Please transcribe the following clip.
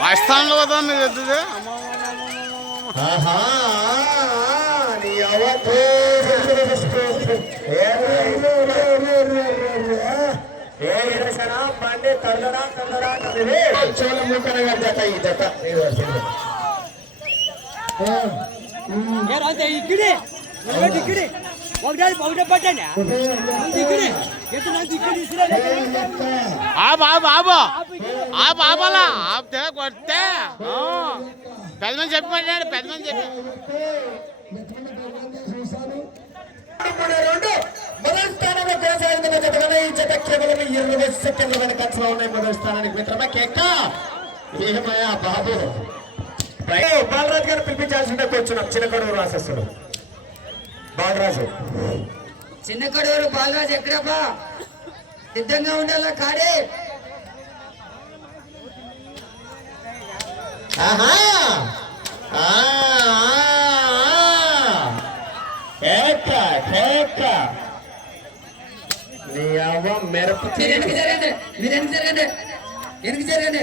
రాజస్థాన్లో పోతుంది పెద్దది. బండి తొందరా తొందరా చోళముఖనగా జత ఈ జత ఇక్కడే ఇక్కడే ఒకటే పట్టాను ఇక్కడే బాబాలా ఆపితే కొడితే పెద్దమని చెప్పమన్నాడు. పెద్దమని చెప్పి మొదటి స్థానంలో కొనసాగుతున్న జతగా ఈ జత కేవలం 20 సెకండ్ల వెనకంచలో ఉన్నాయి. మొదటి స్థానానికి మిత్రమా కేక ఏమయ్యా బాబు బాలరాజు గారు పిలిపించాల్సిందే కూర్చున్నాం. చిన్నకడూరు రాసేస్తాడు బాలరాజు. చిన్నకడూరు బాలరాజు ఎక్కడబ్బా సిద్ధంగా ఉండాలా కాడే. నీ అవ్వ మెరుపు మీరు వెనక్కి జరగండి, మీరు వెనక్కి జరగండి, వెనక్కి జరగండి.